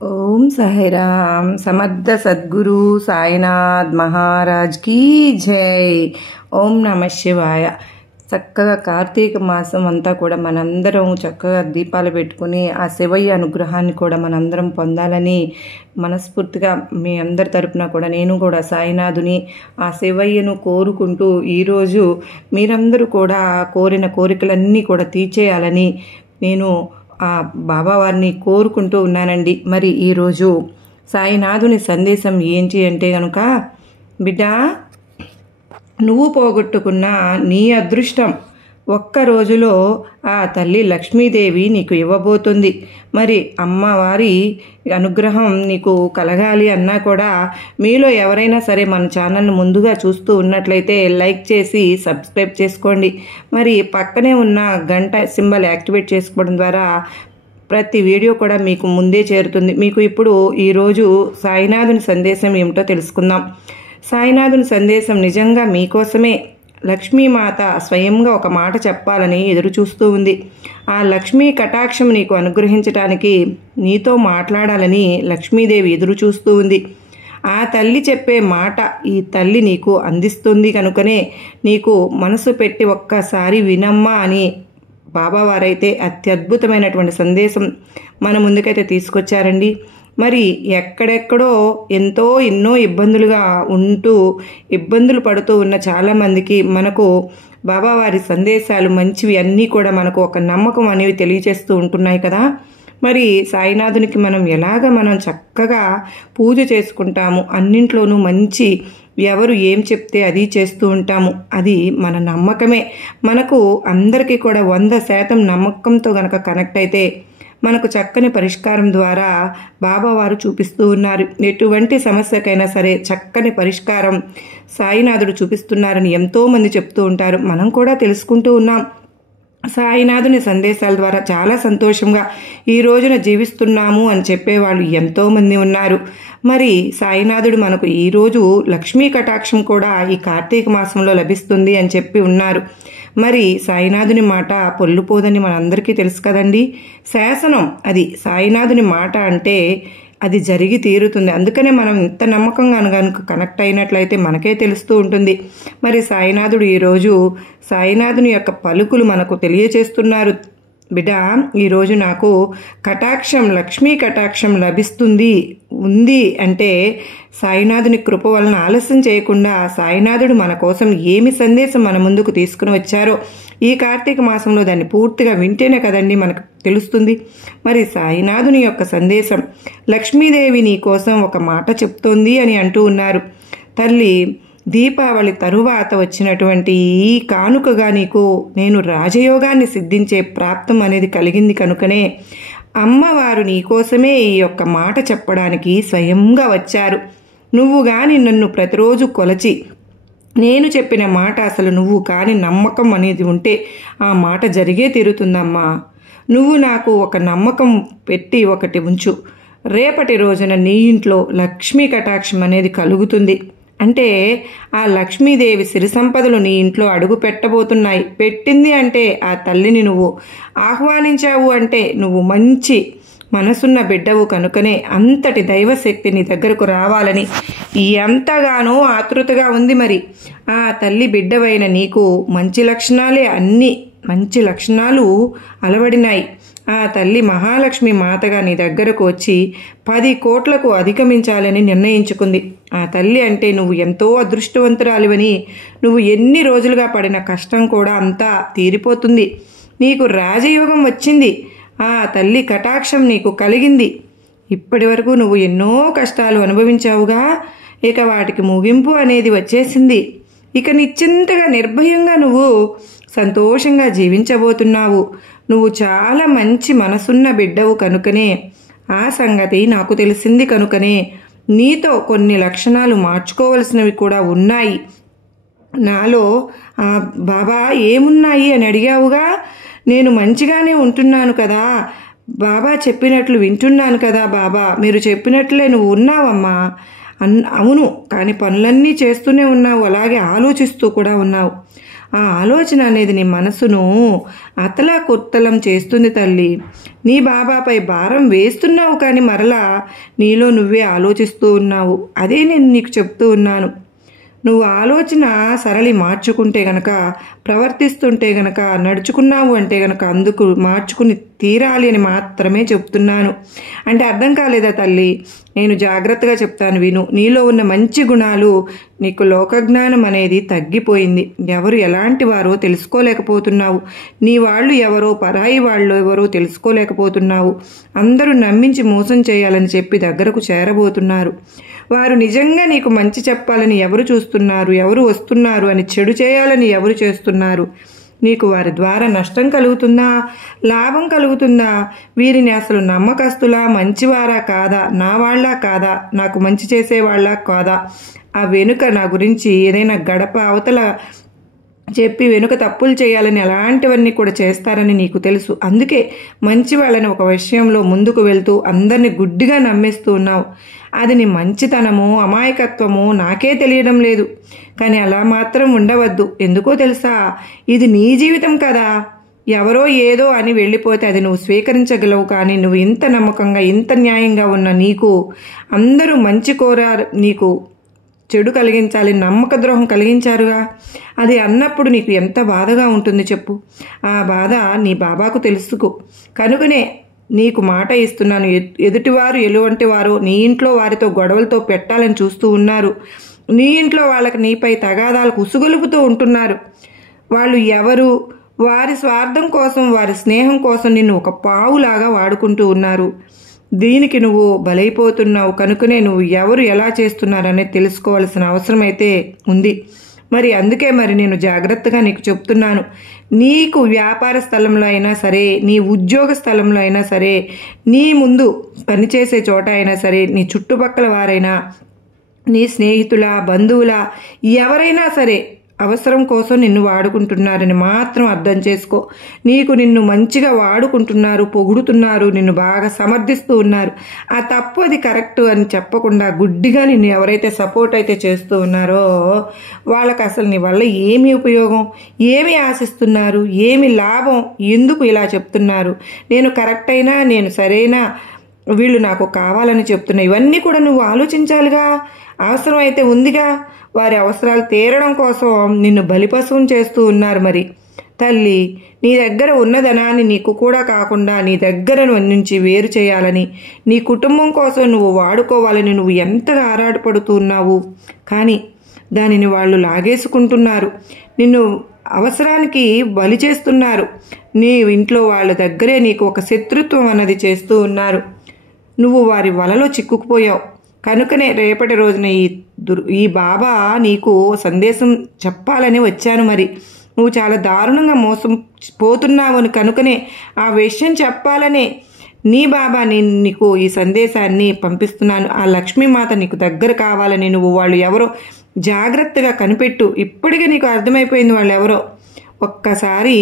ఓం సాయిరామ్. సమర్థ సద్గురు సాయినాథ్ మహారాజ్ కీ జై. ఓం నమ శివాయ. చక్కగా కార్తీక మాసం అంతా కూడా మనందరం చక్కగా దీపాలు పెట్టుకుని ఆ శివయ్య అనుగ్రహాన్ని కూడా మనందరం పొందాలని మనస్ఫూర్తిగా మీ అందరి తరపున కూడా నేను కూడా సాయినాథుని ఆ శివయ్యను కోరుకుంటూ ఈరోజు మీరందరూ కూడా కోరిన కోరికలన్నీ కూడా తీర్చేయాలని నేను ఆ బాబావారిని కోరుకుంటూ ఉన్నానండి. మరి ఈరోజు సాయినాథుని సందేశం ఏంటి అంటే కనుక, బిడ్డ, నువ్వు పోగొట్టుకున్న నీ అదృష్టం ఒక్క రోజులో ఆ తల్లి లక్ష్మీదేవి నీకు ఇవ్వబోతుంది. మరి అమ్మవారి అనుగ్రహం నీకు కలగాలి అన్నా కూడా మీలో ఎవరైనా సరే మన ఛానల్ని ముందుగా చూస్తూ ఉన్నట్లయితే లైక్ చేసి సబ్స్క్రైబ్ చేసుకోండి. మరి పక్కనే ఉన్న గంట సింబల్ యాక్టివేట్ చేసుకోవడం ద్వారా ప్రతి వీడియో కూడా మీకు ముందే చేరుతుంది. మీకు ఇప్పుడు ఈరోజు సాయినాథుని సందేశం ఏమిటో తెలుసుకుందాం. సాయినాథుని సందేశం నిజంగా మీకోసమే. లక్ష్మీమాత స్వయంగా ఒక మాట చెప్పాలని ఎదురు చూస్తూ ఉంది. ఆ లక్ష్మీ కటాక్షం నీకు అనుగ్రహించటానికి, నీతో మాట్లాడాలని లక్ష్మీదేవి ఎదురు చూస్తూ ఉంది. ఆ తల్లి చెప్పే మాట ఈ తల్లి నీకు అందిస్తుంది కనుకనే నీకు మనసు పెట్టి ఒక్కసారి వినమ్మా అని బాబావారైతే అత్యద్భుతమైనటువంటి సందేశం మన ముందుకైతే తీసుకొచ్చారండి. మరి ఎక్కడెక్కడో ఎన్నో ఇబ్బందులుగా ఉంటూ ఇబ్బందులు పడుతూ ఉన్న చాలామందికి మనకు బాబావారి సందేశాలు మంచివి అన్నీ కూడా మనకు ఒక నమ్మకం అనేవి తెలియజేస్తూ ఉంటున్నాయి కదా. మరి సాయినాథునికి మనం చక్కగా పూజ చేసుకుంటాము. అన్నింట్లోనూ మంచి ఎవరు ఏం చెప్తే అది చేస్తూ ఉంటాము. అది మన నమ్మకమే. మనకు అందరికీ కూడా 100% నమ్మకంతో గనక కనెక్ట్ అయితే మనకు చక్కని పరిష్కారం ద్వారా బాబావారు చూపిస్తూ ఉన్నారు. ఎటువంటి సమస్యకైనా సరే చక్కని పరిష్కారం సాయినాథుడు చూపిస్తున్నారని ఎంతోమంది చెప్తూ ఉంటారు. మనం కూడా తెలుసుకుంటూ ఉన్నాం. సాయినాథుని సందేశాల ద్వారా చాలా సంతోషంగా ఈ రోజున జీవిస్తున్నాము అని చెప్పేవాళ్ళు ఎంతోమంది ఉన్నారు. మరి సాయినాథుడు మనకు ఈరోజు లక్ష్మీ కటాక్షం కూడా ఈ కార్తీక మాసంలో లభిస్తుంది అని చెప్పి ఉన్నారు. మరి సాయినాథుని మాట పొల్లుపోదని మనందరికీ తెలుసు కదండి. శాసనం అది. సాయినాథుని మాట అంటే అది జరిగి తీరుతుంది. అందుకనే మనం ఇంత నమ్మకంగా కనుక కనెక్ట్ అయినట్లయితే మనకే తెలుస్తూ ఉంటుంది. మరి సాయినాథుడు ఈరోజు సాయినాథుని యొక్క పలుకులు మనకు తెలియచేస్తున్నారు. బిడ్డ, ఈరోజు నాకు కటాక్షం, లక్ష్మీ కటాక్షం లభిస్తుంది ఉంది అంటే సాయినాథుని కృప వలన ఆలస్యం చేయకుండా సాయినాథుడు మన కోసం ఏమి సందేశం మన ముందుకు తీసుకుని వచ్చారో ఈ కార్తీక మాసంలో దాన్ని పూర్తిగా వింటేనే కదండి మనకు తెలుస్తుంది. మరి సాయినాథుని యొక్క సందేశం, లక్ష్మీదేవి నీ కోసం ఒక మాట చెప్తోంది అని అంటూ ఉన్నారు. తల్లి, దీపావళి తరువాత వచ్చినటువంటి ఈ కానుకగా నీకు నేను రాజయోగాన్ని సిద్ధించే ప్రాప్తం అనేది కలిగింది కనుకనే అమ్మవారు నీకోసమే ఈ యొక్క మాట చెప్పడానికి స్వయంగా వచ్చారు. నువ్వు గాని నన్ను ప్రతిరోజు కొలచి నేను చెప్పిన మాట అసలు నువ్వు కాని నమ్మకం అనేది ఉంటే ఆ మాట జరిగే తీరుతుందమ్మా. నువ్వు నాకు ఒక నమ్మకం పెట్టి ఒకటి ఉంచు. రేపటి రోజున నీ ఇంట్లో లక్ష్మీ కటాక్షం అనేది కలుగుతుంది. అంటే ఆ లక్ష్మీదేవి సిరి సంపదలు నీ ఇంట్లో అడుగు పెట్టబోతున్నాయి. పెట్టింది అంటే ఆ తల్లిని నువ్వు ఆహ్వానించావు అంటే నువ్వు మంచి మనసున్న బిడ్డవు కనుకనే అంతటి దైవశక్తి నీ దగ్గరకు రావాలని ఎంతగానో ఆతృతగా ఉంది. మరి ఆ తల్లి బిడ్డవైన నీకు మంచి లక్షణాలే, అన్ని మంచి లక్షణాలు అలవడినాయి. ఆ తల్లి మహాలక్ష్మి మాతగా నీ దగ్గరకు వచ్చి 10 కోట్లకు అధిగమించాలని నిర్ణయించుకుంది. ఆ తల్లి అంటే నువ్వు ఎంతో అదృష్టవంతురాలివని, నువ్వు ఎన్ని రోజులుగా పడిన కష్టం కూడా అంతా తీరిపోతుంది. నీకు రాజయోగం వచ్చింది. ఆ తల్లి కటాక్షం నీకు కలిగింది. ఇప్పటి వరకు నువ్వు ఎన్నో కష్టాలు అనుభవించావుగా, ఇక వాటికి ముగింపు అనేది వచ్చేసింది. ఇక నిశ్చింతగా నిర్భయంగా నువ్వు సంతోషంగా జీవించబోతున్నావు. నువ్వు చాలా మంచి మనసున్న బిడ్డవు కనుకనే ఆ సంగతి నాకు తెలిసింది కనుకనే నీతో కొన్ని లక్షణాలు మార్చుకోవలసినవి కూడా ఉన్నాయి. నాలో బాబా ఏమున్నాయి అని అడిగావుగా. నేను మంచిగానే ఉంటున్నాను కదా బాబా, చెప్పినట్లు వింటున్నాను కదా బాబా, మీరు చెప్పినట్లే నువ్వు ఉన్నావమ్మా. అవును, కానీ పనులన్నీ చేస్తూనే ఉన్నావు, అలాగే ఆలోచిస్తూ కూడా ఉన్నావు. ఆ ఆలోచన అనేది నీ మనసును అతలాకుతలం చేస్తుంది తల్లి. నీ బాబాపై భారం వేస్తున్నావు, కానీ మరలా నీలో నువ్వే ఆలోచిస్తూ ఉన్నావు. అదే నేను నీకు చెప్తూ ఉన్నాను. నువ్వు ఆలోచన సరళి మార్చుకుంటే గనక, ప్రవర్తిస్తుంటే గనక, నడుచుకున్నావు అంటే గనక అందుకు మార్చుకుని తీరాలి అని మాత్రమే చెప్తున్నాను. అంటే అర్థం కాలేదా తల్లి? నేను జాగ్రత్తగా చెప్తాను విను. నీలో ఉన్న మంచి గుణాలు, నీకు లోకజ్ఞానం అనేది తగ్గిపోయింది. ఎవరు ఎలాంటి వారో తెలుసుకోలేకపోతున్నావు. నీ వాళ్ళు ఎవరో, పరాయి వాళ్ళు ఎవరో తెలుసుకోలేకపోతున్నావు. అందరూ నమ్మించి మోసం చేయాలని చెప్పి దగ్గరకు చేరబోతున్నారు. వారు నిజంగా నీకు మంచి చెప్పాలని ఎవరు చూస్తున్నారు, ఎవరు వస్తున్నారు అని చెడు చేయాలని ఎవరు చేస్తున్నారు? నీకు వారి ద్వారా నష్టం కలుగుతుందా, లాభం కలుగుతుందా? వీరిని అసలు నమ్మకస్తులా, మంచివారా కాదా, నా వాళ్ళ కాదా, నాకు మంచి చేసేవాళ్ళ కాదా, ఆ వెనుక నా గురించి ఏదైనా గడప అవతల చెప్పి వెనుక తప్పులు చేయాలని అలాంటివన్నీ కూడా చేస్తారని నీకు తెలుసు. అందుకే మంచి వాళ్ళని ఒక విషయంలో ముందుకు వెళ్తూ అందరినీ గుడ్డిగా నమ్మేస్తూ ఉన్నావు. అది నీ మంచితనము, అమాయకత్వము నాకే తెలియడం లేదు. కానీ అలా మాత్రం ఉండవద్దు. ఎందుకో తెలుసా? ఇది నీ జీవితం కదా. ఎవరో ఏదో అని వెళ్ళిపోతే అది నువ్వు స్వీకరించగలవు. కానీ నువ్వు ఇంత నమ్మకంగా, ఇంత న్యాయంగా ఉన్న నీకు అందరూ మంచి కోరారు, నీకు చెడు కలిగించాలి, నమ్మక ద్రోహం కలిగించారుగా. అది అన్నప్పుడు నీకు ఎంత బాధగా ఉంటుంది చెప్పు. ఆ బాధ నీ బాబాకు తెలుసుకో. కనుకనే నీకు మాట ఇస్తున్నాను. ఎదుటివారు ఎటువంటి వారు నీ ఇంట్లో వారితో గొడవలతో పెట్టాలని చూస్తూ ఉన్నారు. నీ ఇంట్లో వాళ్ళకి నీపై తగాదాలకు ఉసుగొలుపుతూ ఉంటున్నారు. వాళ్ళు ఎవరు? వారి స్వార్థం కోసం, వారి స్నేహం కోసం నిన్ను ఒక పావులాగా వాడుకుంటూ ఉన్నారు. దీనికి నువ్వు బలైపోతున్నావు. కనుకనే నువ్వు ఎవరు ఎలా చేస్తున్నారనేది తెలుసుకోవాల్సిన అవసరం అయితే ఉంది. మరి అందుకే నేను జాగ్రత్తగా నీకు చెప్తున్నాను. నీకు వ్యాపార స్థలంలో అయినా సరే, నీ ఉద్యోగ స్థలంలో అయినా సరే, నీ ముందు పనిచేసే చోట అయినా సరే, నీ చుట్టుపక్కల వారైనా, నీ స్నేహితుల, బంధువుల, ఎవరైనా సరే అవసరం కోసం నిన్ను వాడుకుంటున్నారని మాత్రం అర్థం చేసుకో. నిన్ను మంచిగా వాడుకుంటున్నారు, పొగుడుతున్నారు, నిన్ను బాగా సమర్థిస్తూ ఉన్నారు. ఆ తప్పు, అది కరెక్ట్ అని చెప్పకుండా గుడ్డిగా నిన్ను ఎవరైతే సపోర్ట్ అయితే చేస్తూ ఉన్నారో వాళ్ళకి అసలు నీ వల్ల ఏమి ఉపయోగం, ఏమి ఆశిస్తున్నారు, ఏమి లాభం, ఎందుకు ఇలా చెప్తున్నారు, నేను కరెక్ట్ అయినా, నేను సరైనా, వీళ్ళు నాకు కావాలని చెప్తున్నా, ఇవన్నీ కూడా నువ్వు ఆలోచించాలిగా. అవసరం అయితే ఉందిగా. వారి అవసరాలు తీరడం కోసం నిన్ను బలిపశువుని చేస్తూ ఉన్నారు. మరి తల్లి, నీ దగ్గర ఉన్న ధనాన్ని నీకు కూడా కాకుండా నీ దగ్గర నుంచి వేరు చేయాలని, నీ కుటుంబం కోసం నువ్వు వాడుకోవాలని నువ్వు ఎంతగా ఆరాటపడుతూ ఉన్నావు. కానీ దానిని వాళ్ళు లాగేసుకుంటున్నారు. నిన్ను అవసరానికి బలి చేస్తున్నారు. నీ ఇంట్లో వాళ్ళ దగ్గరే నీకు ఒక శత్రుత్వం అన్నది చేస్తూ ఉన్నారు. నువ్వు వారి వలలో చిక్కుకుపోయావు. కనుకనే రేపటి రోజున ఈ బాబా నీకు సందేశం చెప్పాలని వచ్చాను. మరి నువ్వు చాలా దారుణంగా మోసం పోతున్నావు. కనుకనే ఆ విషయం చెప్పాలనే నీ బాబా నీకు ఈ సందేశాన్ని పంపిస్తున్నాను. ఆ లక్ష్మీమాత నీకు దగ్గర కావాలని నువ్వు వాళ్ళు ఎవరో జాగ్రత్తగా కనిపెట్టు. ఇప్పటికే నీకు అర్థమైపోయింది వాళ్ళు ఎవరో. ఒక్కసారి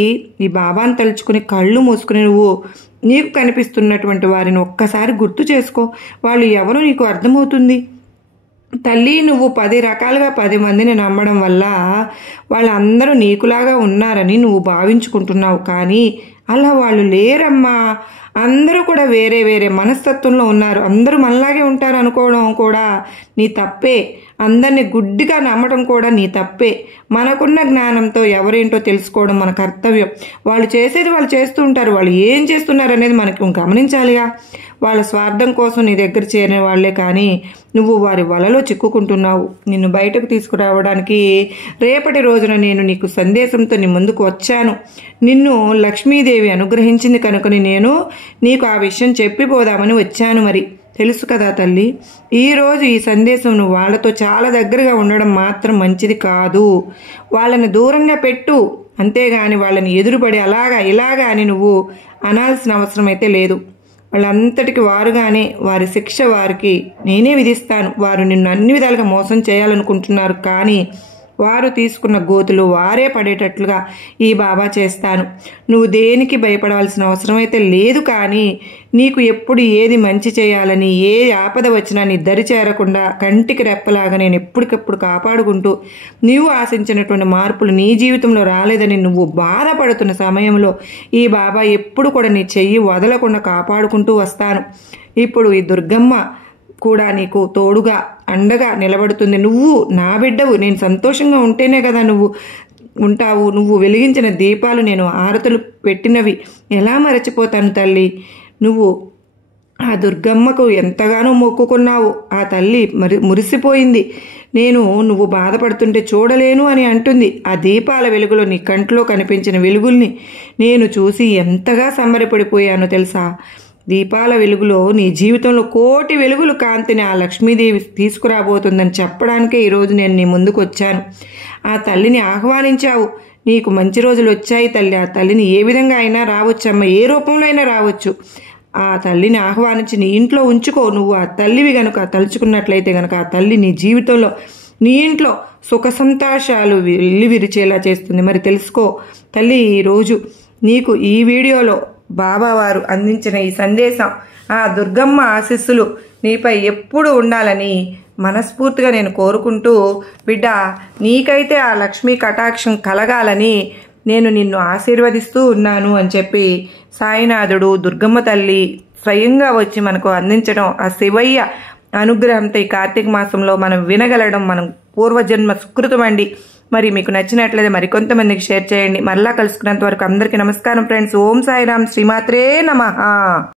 ఈ బాబాను తలుచుకుని కళ్ళు మూసుకుని నువ్వు నీకు కనిపిస్తున్నటువంటి వారిని ఒక్కసారి గుర్తు చేసుకో. వాళ్ళు ఎవరో నీకు అర్థమవుతుంది. తల్లి, నువ్వు 10 రకాలుగా 10 మందిని నమ్మడం వల్ల వాళ్ళందరూ నీకులాగా ఉన్నారని నువ్వు భావించుకుంటున్నావు. కానీ అలా వాళ్ళు లేరమ్మా. అందరూ కూడా వేరే వేరే మనస్తత్వంలో ఉన్నారు. అందరూ మనలాగే ఉంటారు అనుకోవడం కూడా నీ తప్పే. అందరినీ గుడ్డిగా నమ్మడం కూడా నీ తప్పే. మనకున్న జ్ఞానంతో ఎవరేంటో తెలుసుకోవడం మన కర్తవ్యం. వాళ్ళు చేసేది వాళ్ళు చేస్తూ ఉంటారు. వాళ్ళు ఏం చేస్తున్నారు అనేది మనకు గమనించాలిగా. వాళ్ళ స్వార్థం కోసం నీ దగ్గర చేరిన వాళ్లే, కానీ నువ్వు వారి వలలో చిక్కుకుంటున్నావు. నిన్ను బయటకు తీసుకురావడానికి రేపటి రోజున నేను నీకు సందేశంతో నీ ముందుకు వచ్చాను. నిన్ను లక్ష్మీదేవి అనుగ్రహించింది కనుకని నేను నీకు ఆ విషయం చెప్పిపోదామని వచ్చాను. మరి తెలుసు కదా తల్లి, ఈరోజు ఈ సందేశం నువ్వు వాళ్ళతో చాలా దగ్గరగా ఉండడం మాత్రం మంచిది కాదు. వాళ్ళని దూరంగా పెట్టు. అంతేగాని వాళ్ళని ఎదురుపడి అలాగా ఇలాగా అని నువ్వు అనాల్సిన అవసరం అయితే లేదు. వాళ్ళంతటికి వారుగానే వారి శిక్ష వారికి నేనే విధిస్తాను. వారు నిన్ను అన్ని విధాలుగా మోసం చేయాలనుకుంటున్నారు, కానీ వారు తీసుకున్న గోతులు వారే పడేటట్లుగా ఈ బాబా చేస్తాను. నువ్వు దేనికి భయపడవలసిన అవసరం అయితే లేదు. కానీ నీకు ఎప్పుడు ఏది మంచి చేయాలని, ఏ ఆపద వచ్చినా నీ దరి చేరకుండా కంటికి రెప్పలాగా నేను ఎప్పటికప్పుడు కాపాడుకుంటూ నీవు ఆశించినటువంటి మార్పులు నీ జీవితంలో రాలేదని నువ్వు బాధపడుతున్న సమయంలో ఈ బాబా ఎప్పుడు కూడా నీ చెయ్యి వదలకుండా కాపాడుకుంటూ వస్తాను. ఇప్పుడు ఈ దుర్గమ్మ కూడా నీకు తోడుగా అండగా నిలబడుతుంది. నువ్వు నా బిడ్డవు, నేను సంతోషంగా ఉంటేనే కదా నువ్వు ఉంటావు. నువ్వు వెలిగించిన దీపాలు, నేను ఆరతులు పెట్టినవి ఎలా మరచిపోతాను తల్లి. నువ్వు ఆ దుర్గమ్మకు ఎంతగానో మొక్కుకున్నావు. ఆ తల్లి మురిసిపోయింది. నువ్వు బాధపడుతుంటే చూడలేను అని అంటుంది. ఆ దీపాల వెలుగులో నీ కంట్లో కనిపించిన వెలుగుల్ని నేను చూసి ఎంతగా సంబరపడిపోయానో తెలుసా. దీపాల వెలుగులో నీ జీవితంలో కోటి వెలుగులు కాంతిని ఆ లక్ష్మీదేవి తీసుకురాబోతుందని చెప్పడానికే ఈరోజు నేను నీ ముందుకు వచ్చాను. ఆ తల్లిని ఆహ్వానించావు. నీకు మంచి రోజులు వచ్చాయి తల్లి. ఆ తల్లిని ఏ విధంగా అయినా రావచ్చమ్మ, ఏ రూపంలో అయినా రావచ్చు. ఆ తల్లిని ఆహ్వానించి నీ ఇంట్లో ఉంచుకో. నువ్వు ఆ తల్లివి గనుక తలుచుకున్నట్లయితే గనక ఆ తల్లి నీ జీవితంలో, నీ ఇంట్లో సుఖ సంతోషాలు విరిచేలా చేస్తుంది. మరి తెలుసుకో తల్లి, ఈరోజు నీకు ఈ వీడియోలో బాబా వారు అందించిన ఈ సందేశం, ఆ దుర్గమ్మ ఆశీస్సులు నీపై ఎప్పుడు ఉండాలని మనస్ఫూర్తిగా నేను కోరుకుంటూ, బిడ్డ నీకైతే ఆ లక్ష్మీ కటాక్షం కలగాలని నేను నిన్ను ఆశీర్వదిస్తూ ఉన్నాను అని చెప్పి సాయినాథుడు, దుర్గమ్మ తల్లి స్వయంగా వచ్చి మనకు అందించడం, ఆ శివయ్య అనుగ్రహంతో ఈ కార్తీక మాసంలో మనం వినగలడం మనం పూర్వజన్మ సుకృతం అండి. మరి మీకు నచ్చినట్లయితే మరికొంతమందికి షేర్ చేయండి. మరలా కలుసుకున్నంత వరకు అందరికీ నమస్కారం ఫ్రెండ్స్. ఓం సాయిరామ్. శ్రీమాత్రే నమః.